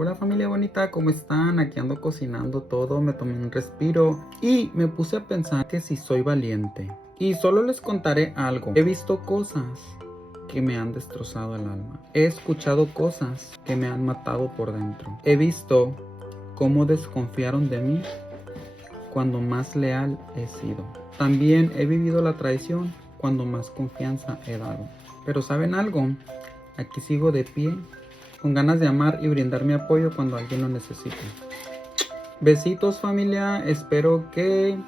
Hola familia bonita, ¿cómo están? Aquí ando cocinando todo, me tomé un respiro y me puse a pensar que si soy valiente. Y solo les contaré algo. He visto cosas que me han destrozado el alma. He escuchado cosas que me han matado por dentro. He visto cómo desconfiaron de mí cuando más leal he sido. También he vivido la traición cuando más confianza he dado. Pero ¿saben algo? Aquí sigo de pie, con ganas de amar y brindar mi apoyo cuando alguien lo necesite. Besitos familia, espero que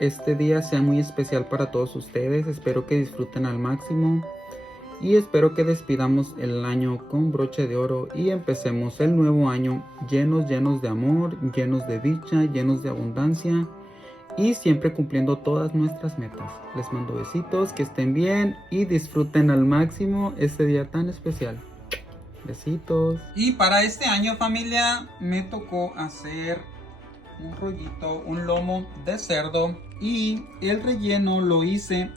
este día sea muy especial para todos ustedes, espero que disfruten al máximo y espero que despidamos el año con broche de oro y empecemos el nuevo año llenos de amor, llenos de dicha, llenos de abundancia y siempre cumpliendo todas nuestras metas. Les mando besitos, que estén bien y disfruten al máximo este día tan especial. Besitos. Y para este año familia me tocó hacer un rollito, un lomo de cerdo y el relleno lo hice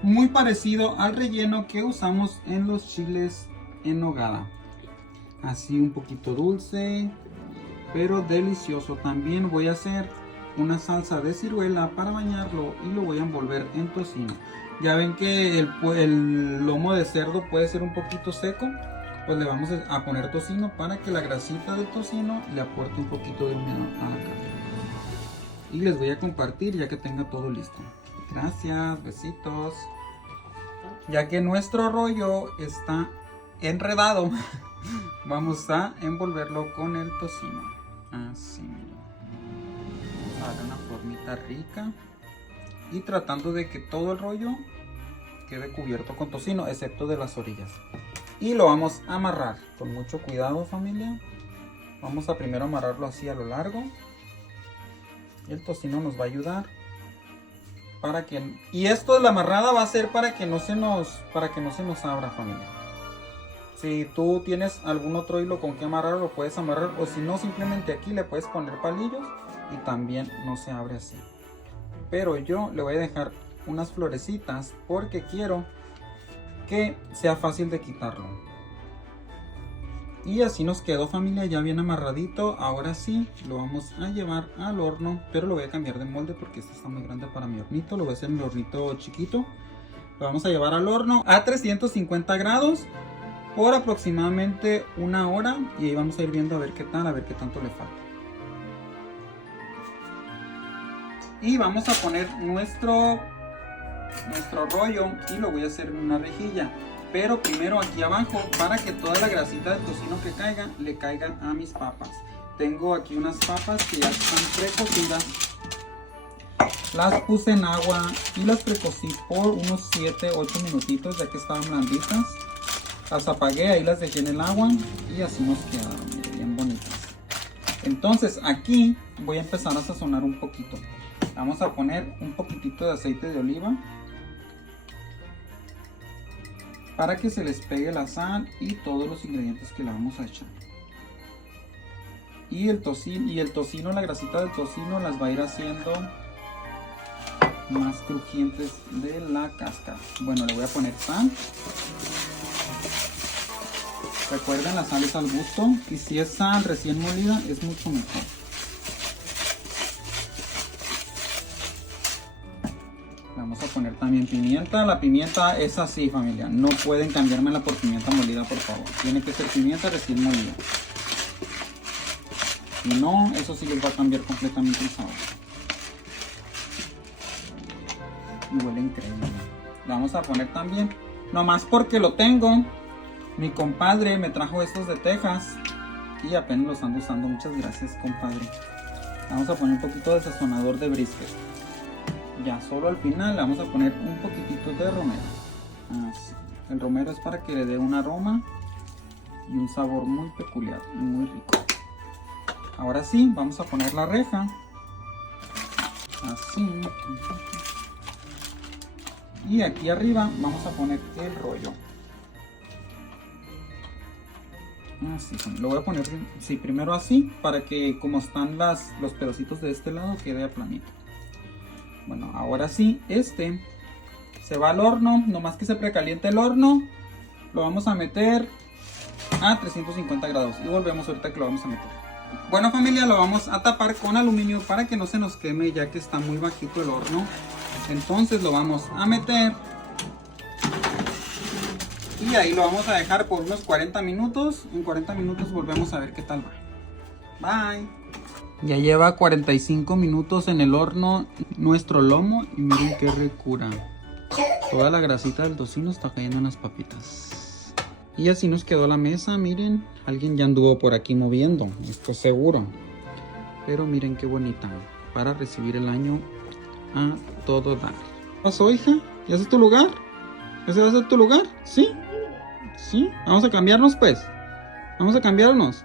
muy parecido al relleno que usamos en los chiles en nogada. Así un poquito dulce, pero delicioso. También voy a hacer una salsa de ciruela para bañarlo y lo voy a envolver en tocino. Ya ven que el lomo de cerdo puede ser un poquito seco, pues le vamos a poner tocino para que la grasita del tocino le aporte un poquito de humedad a la carne. Y les voy a compartir ya que tenga todo listo. Gracias, besitos. Ya que nuestro rollo está enredado, vamos a envolverlo con el tocino. Así. Vamos a darle una formita rica y tratando de que todo el rollo quede cubierto con tocino, excepto de las orillas. Y lo vamos a amarrar con mucho cuidado familia. Vamos a primero amarrarlo así a lo largo. El tocino nos va a ayudar para que... Y esto de la amarrada va a ser para que no se nos abra familia. Si tú tienes algún otro hilo con que amarrar, lo puedes amarrar. O si no, simplemente aquí le puedes poner palillos y también no se abre así. Pero yo le voy a dejar unas florecitas porque quiero que sea fácil de quitarlo. Y así nos quedó familia, ya bien amarradito. Ahora sí lo vamos a llevar al horno, pero lo voy a cambiar de molde porque este está muy grande para mi hornito. Lo voy a hacer en el hornito chiquito. Lo vamos a llevar al horno a 350 grados por aproximadamente una hora y ahí vamos a ir viendo a ver qué tal, a ver qué tanto le falta. Y vamos a poner nuestro rollo y lo voy a hacer en una rejilla, pero primero aquí abajo para que toda la grasita del tocino que caiga le caigan a mis papas. Tengo aquí unas papas que ya están precocidas, las puse en agua y las precocí por unos 7-8 minutitos ya que estaban blanditas. Las apagué, ahí las dejé en el agua y así nos quedaron, miren, bien bonitas. Entonces aquí voy a empezar a sazonar un poquito. Vamos a poner un poquitito de aceite de oliva para que se les pegue la sal y todos los ingredientes que le vamos a echar. Y el tocino, la grasita del tocino las va a ir haciendo más crujientes de la cáscara. Bueno, le voy a poner sal. Recuerden, la sal es al gusto y si es sal recién molida es mucho mejor. Vamos a poner también pimienta. La pimienta es así familia, no pueden cambiármela por pimienta molida por favor. Tiene que ser pimienta recién molida. Si no, eso sí les va a cambiar completamente el sabor. Y huele increíble. Le vamos a poner también, nomás porque lo tengo, mi compadre me trajo estos de Texas y apenas los ando usando. Muchas gracias compadre. Vamos a poner un poquito de sazonador de brisket. Ya solo al final le vamos a poner un poquitito de romero. Así. El romero es para que le dé un aroma y un sabor muy peculiar y muy rico. Ahora sí, vamos a poner la reja. Así. Y aquí arriba vamos a poner el rollo. Así, lo voy a poner sí, primero así para que como están los pedacitos de este lado quede aplanito. Bueno, ahora sí, este se va al horno, nomás que se precaliente el horno. Lo vamos a meter a 350 grados. Y volvemos ahorita que lo vamos a meter. Bueno familia, lo vamos a tapar con aluminio para que no se nos queme, ya que está muy bajito el horno. Entonces lo vamos a meter. Y ahí lo vamos a dejar por unos 40 minutos. En 40 minutos volvemos a ver qué tal va. Bye. Ya lleva 45 minutos en el horno nuestro lomo. Y miren qué ricura. Toda la grasita del tocino está cayendo en las papitas. Y así nos quedó la mesa, miren. Alguien ya anduvo por aquí moviendo, estoy seguro. Pero miren qué bonita. Para recibir el año a todo dar. ¿Qué pasó, hija? ¿Ya es tu lugar? ¿Ese va a ser tu lugar? ¿Sí? ¿Sí? Vamos a cambiarnos pues. Vamos a cambiarnos.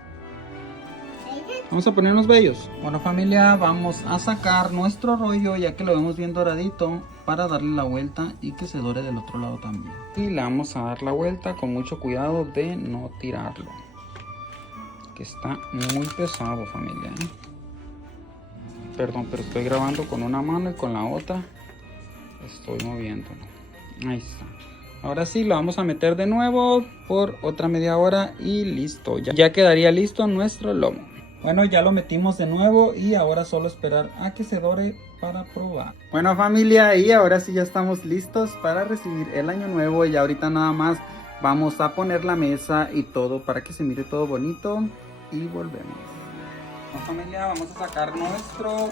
Vamos a ponernos bellos. Bueno familia, vamos a sacar nuestro rollo ya que lo vemos bien doradito para darle la vuelta y que se dore del otro lado también. Y le vamos a dar la vuelta con mucho cuidado de no tirarlo. Que está muy pesado familia, ¿eh? Perdón, pero estoy grabando con una mano y con la otra estoy moviéndolo. Ahí está. Ahora sí, lo vamos a meter de nuevo por otra media hora y listo. Ya quedaría listo nuestro lomo. Bueno, ya lo metimos de nuevo y ahora solo esperar a que se dore para probar. Bueno familia, y ahora sí ya estamos listos para recibir el año nuevo. Y ahorita nada más vamos a poner la mesa y todo para que se mire todo bonito. Y volvemos. Bueno familia, vamos a sacar nuestro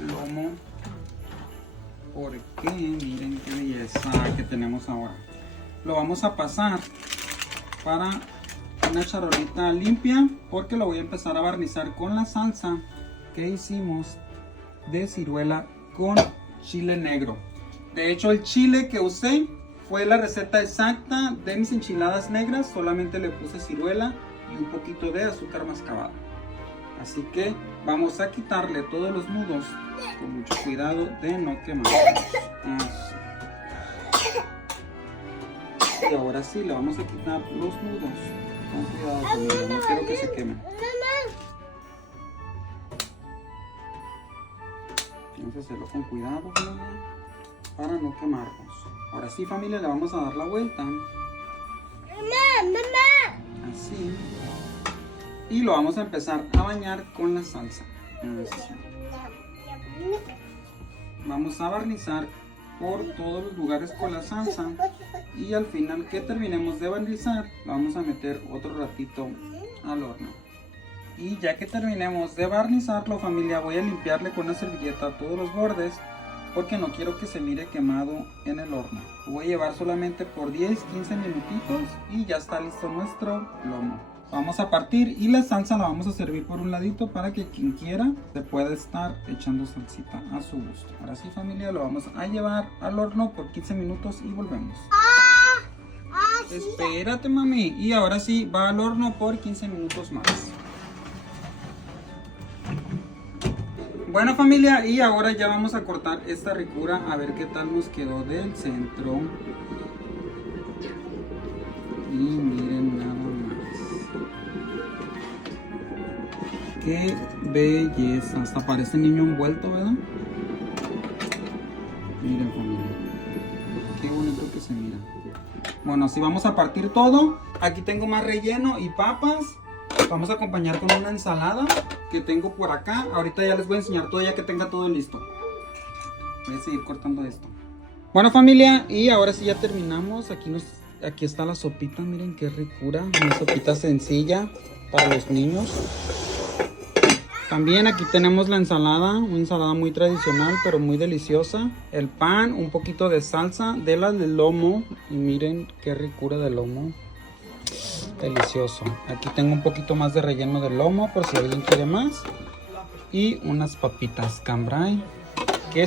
lomo. Porque miren qué belleza que tenemos ahora. Lo vamos a pasar para una charolita limpia, porque lo voy a empezar a barnizar con la salsa que hicimos de ciruela con chile negro. De hecho, el chile que usé fue la receta exacta de mis enchiladas negras. Solamente le puse ciruela y un poquito de azúcar mascabada. Así que vamos a quitarle todos los nudos con mucho cuidado de no quemarlos. Así. Y ahora sí le vamos a quitar los nudos con cuidado familia, no quiero que se quemen. Vamos a hacerlo con cuidado familia, para no quemarnos. Ahora sí familia, le vamos a dar la vuelta. Así. Y lo vamos a empezar a bañar con la salsa. Así. Vamos a barnizar por todos los lugares con la salsa. Y al final que terminemos de barnizar, vamos a meter otro ratito al horno. Y ya que terminemos de barnizarlo familia, voy a limpiarle con una servilleta todos los bordes, porque no quiero que se mire quemado en el horno. Lo voy a llevar solamente por 10-15 minutitos y ya está listo nuestro lomo. Vamos a partir y la salsa la vamos a servir por un ladito para que quien quiera se pueda estar echando salsita a su gusto. Ahora sí familia, lo vamos a llevar al horno por 15 minutos y volvemos. Espérate mami. Y ahora sí va al horno por 15 minutos más. Bueno familia, y ahora ya vamos a cortar esta ricura a ver qué tal nos quedó del centro. Y miren nada más. Qué belleza, hasta parece niño envuelto, ¿verdad? Miren familia, qué bonito que se mira. Bueno, así vamos a partir todo. Aquí tengo más relleno y papas. Vamos a acompañar con una ensalada que tengo por acá. Ahorita ya les voy a enseñar todo ya que tenga todo listo. Voy a seguir cortando esto. Bueno familia, y ahora sí ya terminamos. Aquí está la sopita, miren qué ricura. Una sopita sencilla para los niños. También aquí tenemos la ensalada, una ensalada muy tradicional pero muy deliciosa. El pan, un poquito de salsa de la del lomo. Y miren qué ricura de lomo. Delicioso. Aquí tengo un poquito más de relleno de lomo por si alguien quiere más. Y unas papitas cambray que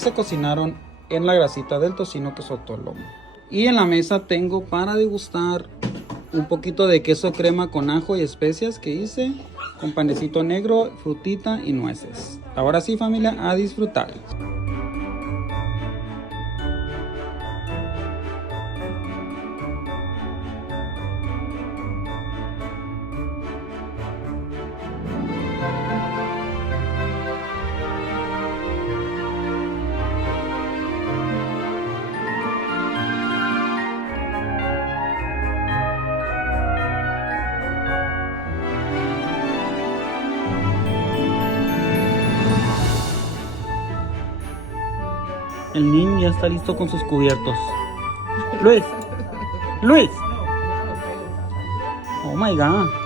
se cocinaron en la grasita del tocino que soltó el lomo. Y en la mesa tengo para degustar un poquito de queso crema con ajo y especias que hice, con panecito negro, frutita y nueces. Ahora sí familia, a disfrutar. El niño ya está listo con sus cubiertos. Luis. Luis. Oh my God.